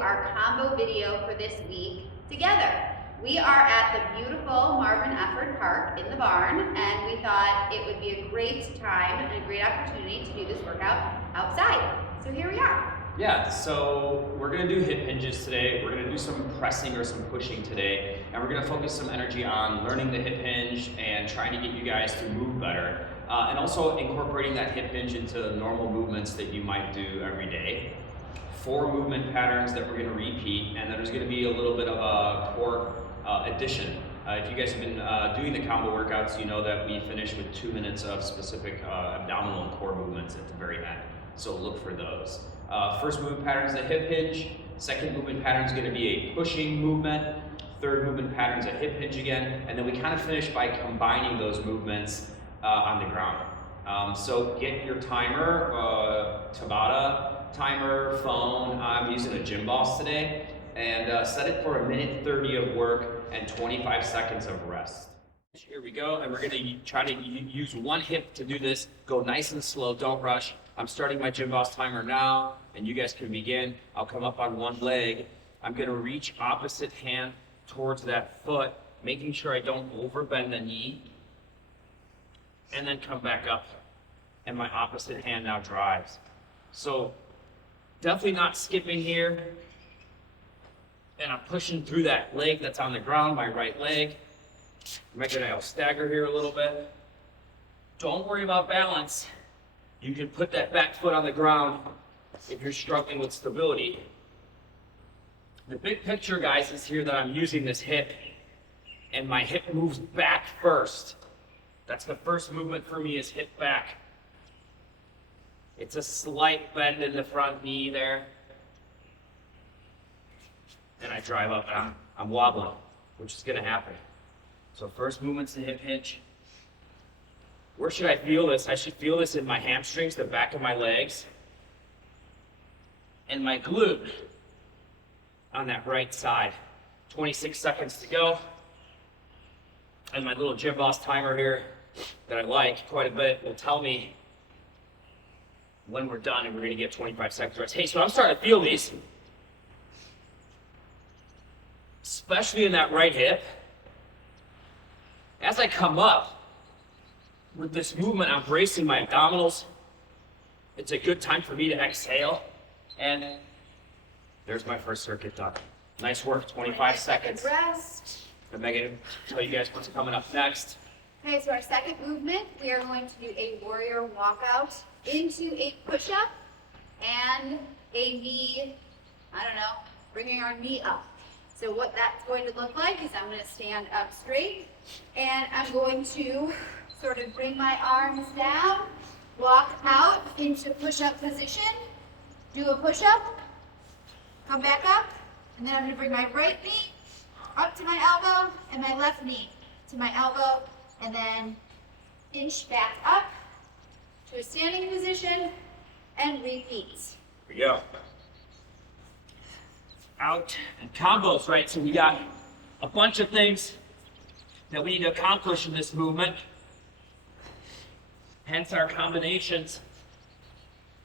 our combo video for this week together. We are at the beautiful Marvin Efford Park in the barn, and we thought it would be a great time and a great opportunity to do this workout outside. So here we are. Yeah, so we're gonna do hip hinges today. We're gonna do some pressing or some pushing today, and we're gonna focus some energy on learning the hip hinge and trying to get you guys to move better, and also incorporating that hip hinge into normal movements that you might do every day. 4 movement patterns that we're gonna repeat, and then there's gonna be a little bit of a core addition. If you guys have been doing the combo workouts, you know that we finish with 2 minutes of specific abdominal and core movements at the very end. So look for those. First movement pattern is a hip hinge. Second movement pattern is going to be a pushing movement. Third movement pattern is a hip hinge again. And then we kind of finish by combining those movements on the ground. So get your timer, Tabata timer, phone. I'm using a Gym Boss today. And set it for 1:30 of work and 25 seconds of rest. Here we go, and we're going to try to use one hip to do this. Go nice and slow, don't rush. I'm starting my Gym Boss timer now, and you guys can begin. I'll come up on one leg. I'm going to reach opposite hand towards that foot, making sure I don't overbend the knee, and then come back up, and my opposite hand now drives. So definitely not skipping here, and I'm pushing through that leg that's on the ground, my right leg. I'll stagger here a little bit. Don't worry about balance. You can put that back foot on the ground if you're struggling with stability. The big picture, guys, is here that I'm using this hip, and my hip moves back first. That's the first movement for me, is hip back. It's a slight bend in the front knee there. And I drive up, and I'm wobbling, which is gonna happen. So first movement's the hip hinge. Where should I feel this? I should feel this in my hamstrings, the back of my legs, and my glute on that right side. 26 seconds to go. And my little Gym Boss timer here that I like quite a bit will tell me when we're done, and we're gonna get 25 seconds rest. Hey, so I'm starting to feel these, especially in that right hip. As I come up with this movement, I'm bracing my abdominals. It's a good time for me to exhale. And there's my first circuit done. Nice work, 25 seconds. Rest. I'm going to tell you guys what's coming up next. Okay, so our second movement, we are going to do a warrior walkout into a push-up and a knee, bringing our knee up. So what that's going to look like is I'm going to stand up straight, and I'm going to sort of bring my arms down, walk out into push-up position, do a push-up, come back up, and then I'm going to bring my right knee up to my elbow and my left knee to my elbow, and then inch back up to a standing position and repeat. Here we go. Out and combos, right? So we got a bunch of things that we need to accomplish in this movement. Hence our combinations.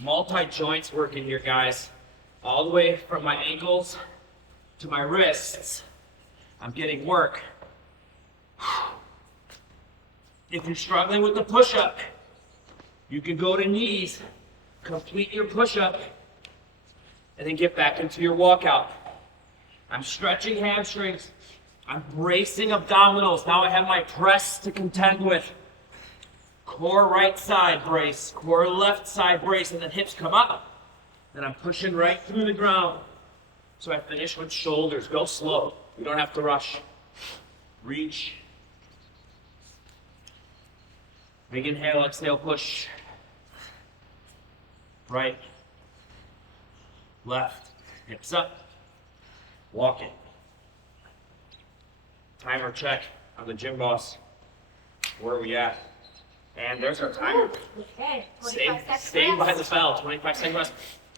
Multi-joints working here, guys. All the way from my ankles to my wrists. I'm getting work. If you're struggling with the push-up, you can go to knees, complete your push-up, and then get back into your walkout. I'm stretching hamstrings. I'm bracing abdominals. Now I have my press to contend with. Core right side brace, core left side brace, and then hips come up. And I'm pushing right through the ground. So I finish with shoulders. Go slow. You don't have to rush. Reach. Big inhale, exhale, push. Right. Left. Hips up. Walk it. Timer check on the Gym Boss. Where are we at? And there's our timer. Okay, Staying by the bell, 25 seconds rest.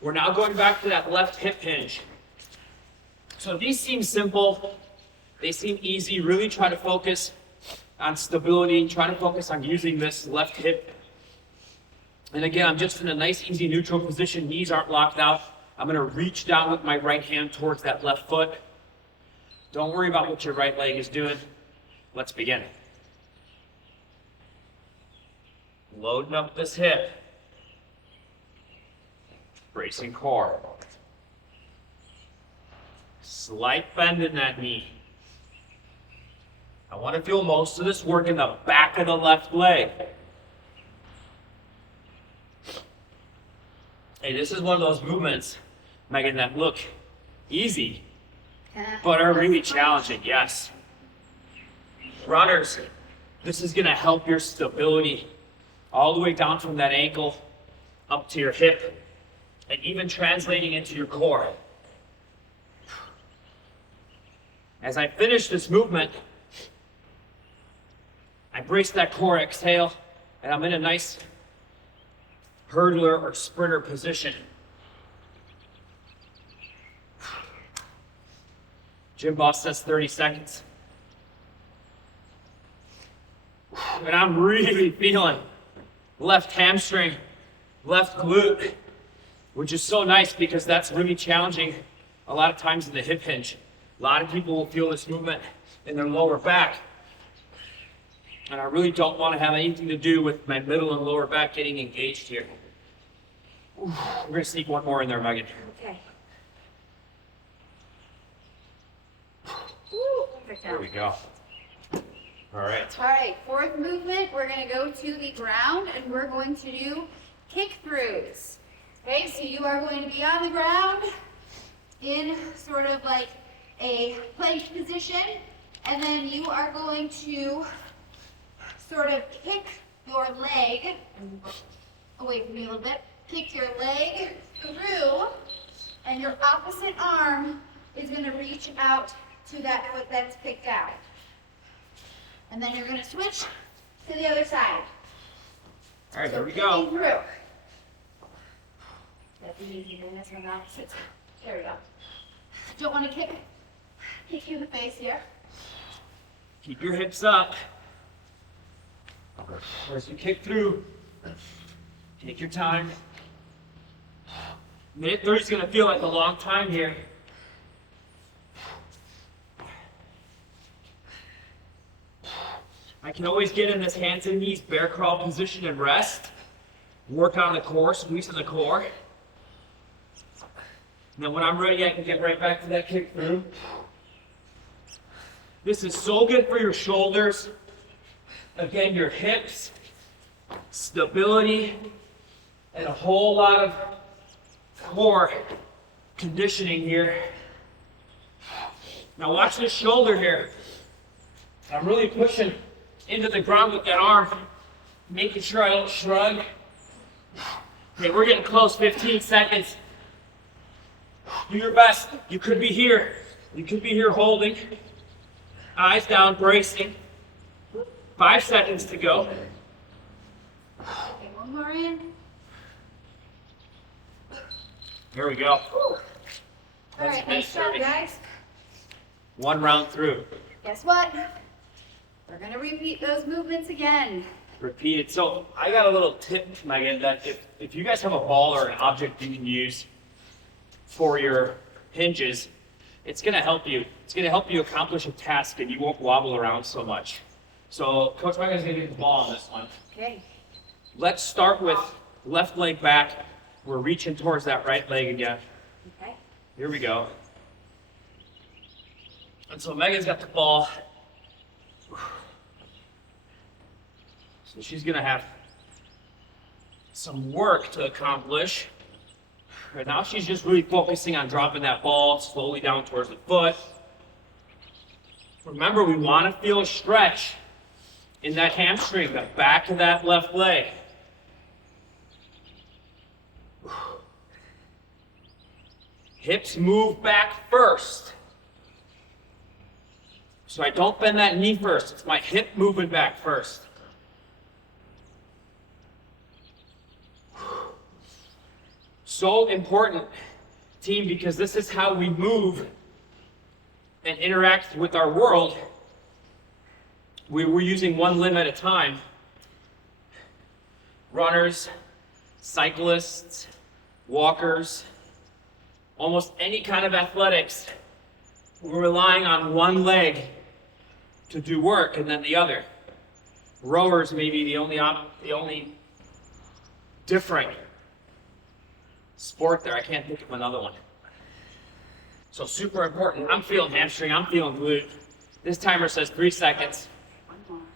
We're now going back to that left hip hinge. So these seem simple. They seem easy. Really try to focus on stability. Try to focus on using this left hip. And again, I'm just in a nice, easy, neutral position. Knees aren't locked out. I'm gonna reach down with my right hand towards that left foot. Don't worry about what your right leg is doing. Let's begin. Loading up this hip. Bracing core. Slight bend in that knee. I want to feel most of this work in the back of the left leg. Hey, this is one of those movements, Megan, that look easy, but are really challenging, yes. Runners, this is gonna help your stability all the way down from that ankle up to your hip and even translating into your core. As I finish this movement, I brace that core, exhale, and I'm in a nice hurdler or sprinter position. Gym boss says 30 seconds. And I'm really feeling left hamstring, left glute, which is so nice because that's really challenging a lot of times in the hip hinge. A lot of people will feel this movement in their lower back. And I really don't want to have anything to do with my middle and lower back getting engaged here. We're going to sneak one more in there, Megan. Okay. Woo, perfect. There we go. All right. All right, fourth movement, we're gonna go to the ground and we're going to do kick throughs. Okay, so you are going to be on the ground in sort of like a plank position, and then you are going to sort of kick your leg away from me a little bit. Kick your leg through, and your opposite arm is going to reach out to that foot that's kicked out. And then you're going to switch to the other side. All right, So here we kicking go. through. That's easy, and that's from opposites. There we go. Don't want to kick you in the face here. Keep your hips up. As you kick through, take your time. Minute 30 is going to feel like a long time here. I can always get in this hands and knees bear crawl position and rest. Work on the core, squeeze in the core. And then when I'm ready, I can get right back to that kick through. This is so good for your shoulders. Again, your hips, stability, and a whole lot of core conditioning here. Now watch this shoulder here. I'm really pushing into the ground with that arm, making sure I don't shrug. Okay, we're getting close, 15 seconds. Do your best. You could be here. You could be here holding. Eyes down, bracing. 5 seconds to go. Okay, one more in. Here we go. All right, nice job, guys. One round through. Guess what? We're gonna repeat those movements again. Repeat it. So I got a little tip, Megan, that if you guys have a ball or an object you can use for your hinges, it's gonna help you. It's gonna help you accomplish a task and you won't wobble around so much. So Coach Megan's gonna get the ball on this one. Okay. Let's start with left leg back. We're reaching towards that right leg again. Okay. Here we go. And so Megan's got the ball. So she's gonna have some work to accomplish. Right now she's just really focusing on dropping that ball slowly down towards the foot. Remember, we want to feel a stretch in that hamstring, the back of that left leg. Hips move back first. So I don't bend that knee first. It's my hip moving back first. So important, team, because this is how we move and interact with our world. We're using one limb at a time. Runners, cyclists, walkers, Almost any kind of athletics, we're relying on one leg to do work and then the other. Rowers may be the only different sport there. I can't think of another one. So super important. I'm feeling hamstring, I'm feeling glute. This timer says 3 seconds. One more.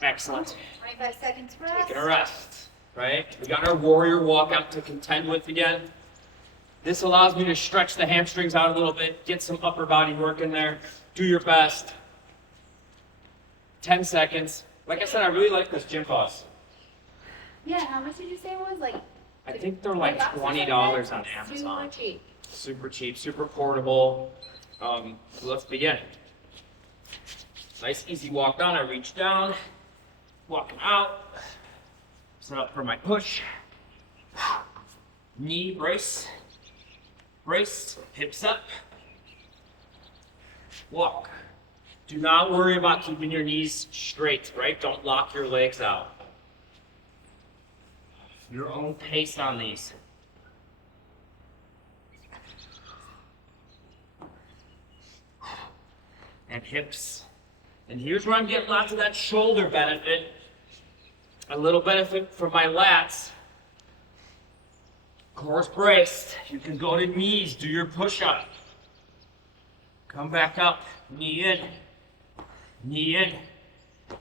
Excellent. 25 seconds rest. Taking a rest, right? We got our warrior walkout to contend with again. This allows me to stretch the hamstrings out a little bit, get some upper body work in there. Do your best. 10 seconds. Like I said, I really like this gym pause. Yeah, how much did you say it was? Like, I think they're like $20 on Amazon. Super cheap. Super cheap, super portable. So let's begin. Nice easy walk down. I reach down, walking out. Set up for my push. Knee brace. Brace, hips up. Walk. Do not worry about keeping your knees straight, right? Don't lock your legs out. Your own pace on these. And hips. And here's where I'm getting lots of that shoulder benefit. A little benefit from my lats. Core's braced. You can go to knees, do your push-up. Come back up, knee in. Knee in.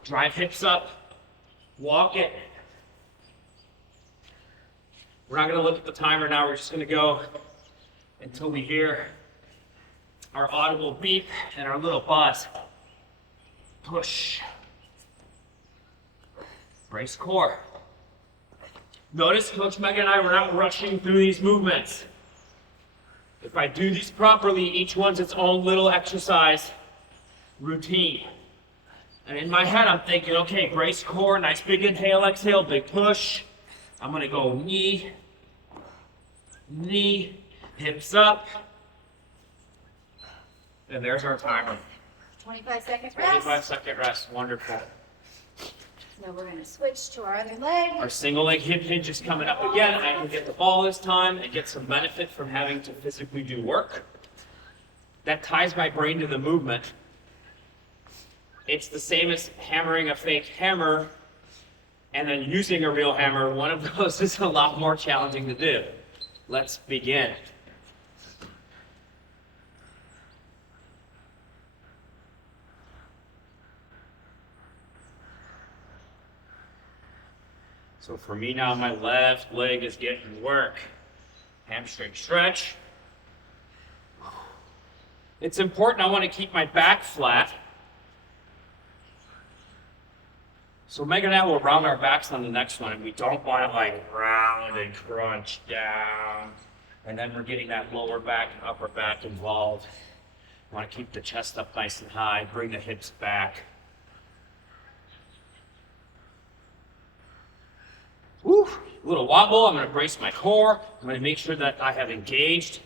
Drive hips up. Walk it. We're not going to look at the timer now. We're just going to go until we hear our audible beep and our little buzz. Push. Brace core. Notice Coach Megan and I, we're not rushing through these movements. If I do these properly, each one's its own little exercise routine. And in my head, I'm thinking, okay, brace core, nice big inhale, exhale, big push. I'm gonna go knee, knee, hips up. And there's our timer. 25 seconds rest. 25-second rest, wonderful. Now we're going to switch to our other leg. Our single leg hip hinge is coming up again. I can get the ball this time and get some benefit from having to physically do work. That ties my brain to the movement. It's the same as hammering a fake hammer and then using a real hammer. One of those is a lot more challenging to do. Let's begin. So for me now, my left leg is getting work. Hamstring stretch. It's important, I want to keep my back flat. So Megan and I will round our backs on the next one, and we don't want to like round and crunch down. And then we're getting that lower back and upper back involved. We want to keep the chest up nice and high, bring the hips back. Woo, a little wobble. I'm going to brace my core. I'm going to make sure that I have engaged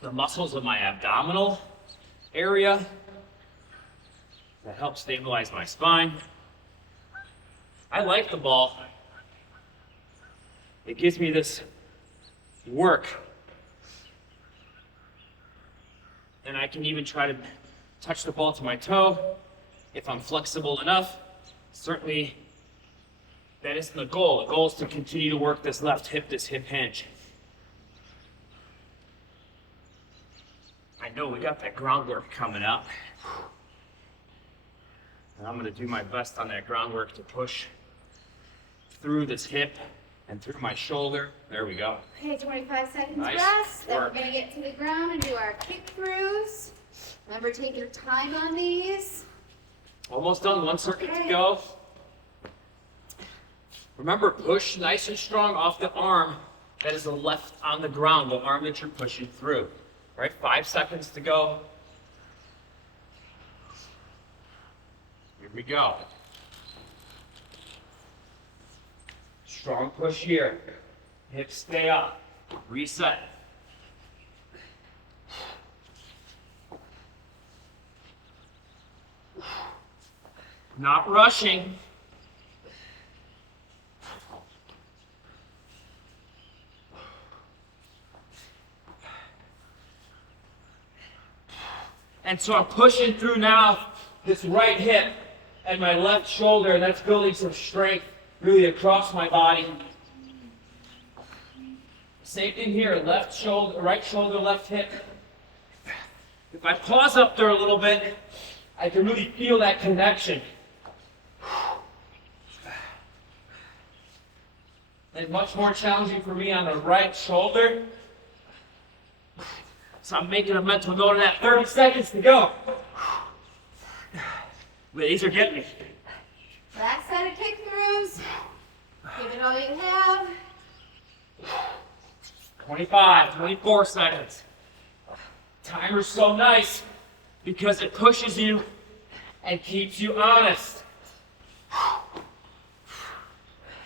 the muscles of my abdominal area. That helps stabilize my spine. I like the ball. It gives me this work. And I can even try to touch the ball to my toe if I'm flexible enough. Certainly, that isn't the goal. The goal is to continue to work this left hip, this hip hinge. I know we got that groundwork coming up. And I'm going to do my best on that groundwork to push through this hip and through my shoulder. There we go. Okay, 25 seconds Nice rest. Then we're work. going to get to the ground and do our kick throughs. Remember, take your time on these. Almost done. One circuit to go. Remember, push nice and strong off the arm that is the left on the ground, the arm that you're pushing through. All right, 5 seconds to go. Here we go. Strong push here. Hips stay up. Reset. Not rushing. And so I'm pushing through now this right hip and my left shoulder, and that's building some strength really across my body. Same thing here, left shoulder, right shoulder, left hip. If I pause up there a little bit, I can really feel that connection. And much more challenging for me on the right shoulder. So I'm making a mental note of that. 30 seconds to go. But these are getting me. Last set of kick-throughs. Give it all you have. 25, 24 seconds. Timer's so nice because it pushes you and keeps you honest.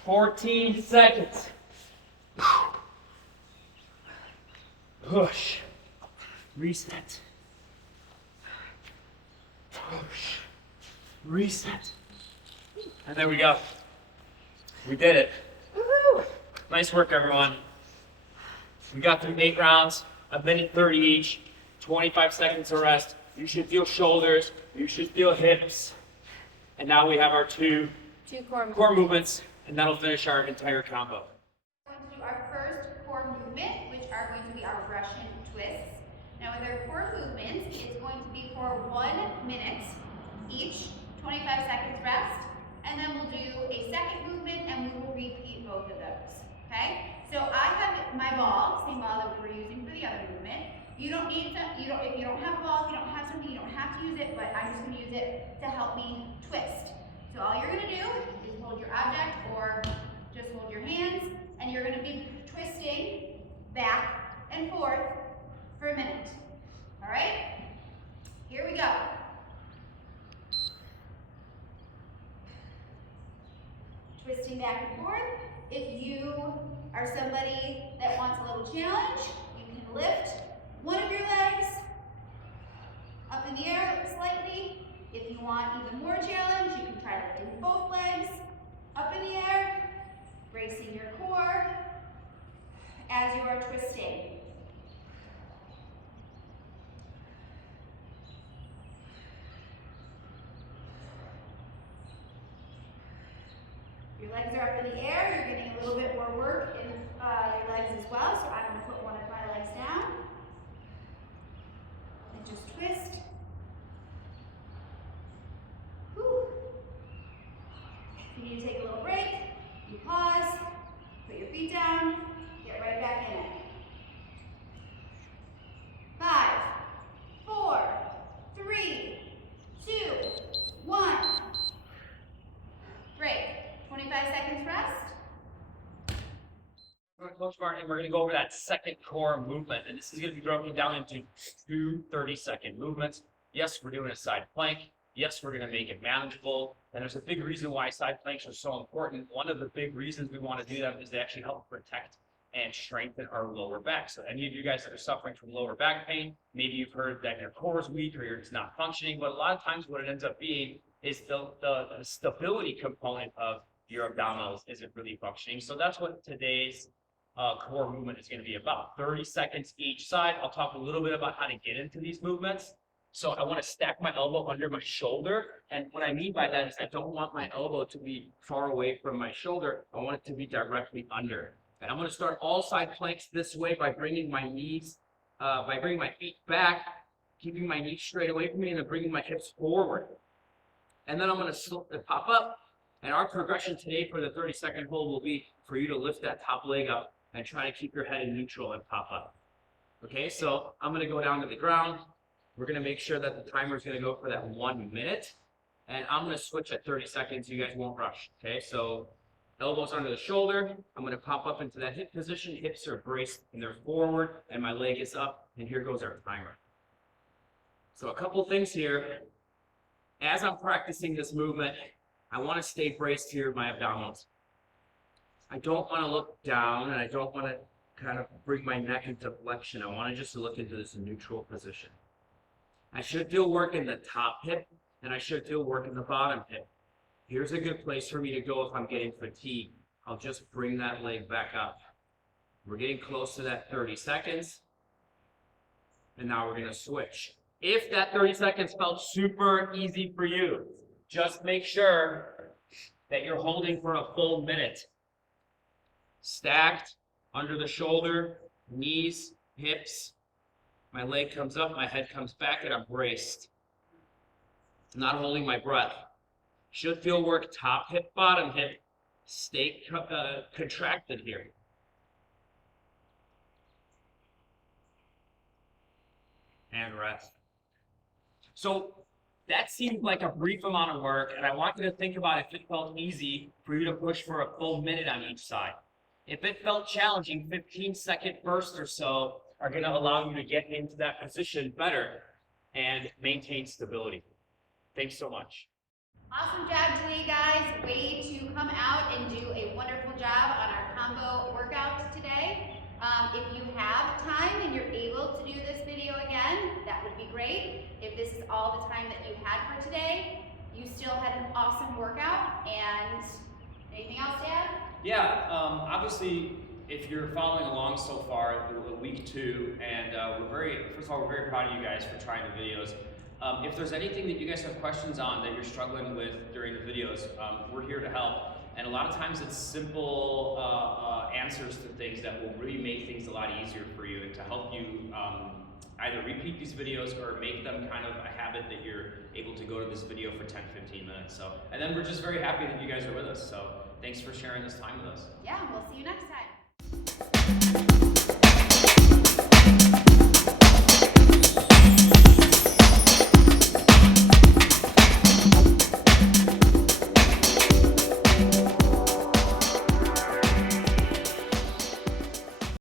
14 seconds. Push. Reset. Push. Reset. And there we go. We did it. Woohoo! Nice work, everyone. We got through 8 rounds, a minute 30 each, 25 seconds of rest. You should feel shoulders, you should feel hips. And now we have our two core movements, and that'll finish our entire combo. We're going to do our first core movement, which are going to be our Russian twists. Now with our core movements, it's going to be for 1 minute each, 25 seconds rest, and then we'll do a second movement and we will repeat both of those, okay? So I have my ball, same ball that we were using for the other movement. You don't need to, if you don't have a ball, if you don't have something, you don't have to use it, but I'm just gonna use it to help me twist. So all you're gonna do is hold your object or just hold your hands, and you're gonna be twisting back and forth for a minute. All right? Here we go. Twisting back and forth. If you are somebody that wants a little challenge, you can lift one of your legs up in the air slightly. If you want even more challenge, you can try lifting both legs up in the air, bracing your core as you are twisting. Your legs are up in the air, you're getting a little bit more work in your legs as well, so I'm going to put one of my legs down and just twist. Whew. If you need to take a little break, you pause, put your feet down, get right back in it. 5, 4, 3, 2, 1. Break. 25 seconds rest. Coach Martin, we're going to go over that second core movement, and this is going to be broken down into 2 30-second movements. Yes, we're doing a side plank. Yes, we're going to make it manageable. And there's a big reason why side planks are so important. One of the big reasons we want to do them is they actually help protect and strengthen our lower back. So any of you guys that are suffering from lower back pain, maybe you've heard that your core is weak or it's not functioning, but a lot of times what it ends up being is the stability component of your abdominals isn't really functioning. So that's what today's core movement is going to be about. 30 seconds each side. I'll talk a little bit about how to get into these movements. So I want to stack my elbow under my shoulder. And what I mean by that is I don't want my elbow to be far away from my shoulder. I want it to be directly under. And I'm going to start all side planks this way by bringing my knees, bringing my feet back, keeping my knees straight away from me, and then bringing my hips forward. And then I'm going to slip and pop up. And our progression today for the 30-second hold will be for you to lift that top leg up and try to keep your head in neutral and pop up. Okay, so I'm going to go down to the ground. We're going to make sure that the timer is going to go for that 1 minute. And I'm going to switch at 30 seconds. You guys won't rush. Okay, so elbows under the shoulder. I'm going to pop up into that hip position. Hips are braced and they're forward, and my leg is up. And here goes our timer. So a couple things here. As I'm practicing this movement, I want to stay braced here with my abdominals. I don't want to look down, and I don't want to kind of bring my neck into flexion. I want to just look into this neutral position. I should feel work in the top hip, and I should feel work in the bottom hip. Here's a good place for me to go if I'm getting fatigued. I'll just bring that leg back up. We're getting close to that 30 seconds. And now we're going to switch. If that 30 seconds felt super easy for you, just make sure that you're holding for a full minute. Stacked under the shoulder, knees, hips. My leg comes up, my head comes back, and I'm braced. Not holding my breath. Should feel work top hip, bottom hip. Stay contracted here. And rest. So that seemed like a brief amount of work, and I want you to think about if it felt easy for you to push for a full minute on each side. If it felt challenging, 15-second bursts or so are going to allow you to get into that position better and maintain stability. Thanks so much. Awesome job today, guys. Way to come out and do a wonderful job on our combo workout today. If you have time and you're able to do this video again, that would be great. If this is all the time that you had for today, you still had an awesome workout. And anything else to add? Yeah, obviously, if you're following along so far through week 2, and first of all, we're very proud of you guys for trying the videos. If there's anything that you guys have questions on that you're struggling with during the videos, we're here to help. And a lot of times it's simple answers to things that will really make things a lot easier for you and to help you either repeat these videos or make them kind of a habit that you're able to go to this video for 10-15 minutes. So, and then we're just very happy that you guys are with us. So thanks for sharing this time with us. Yeah, we'll see you next time.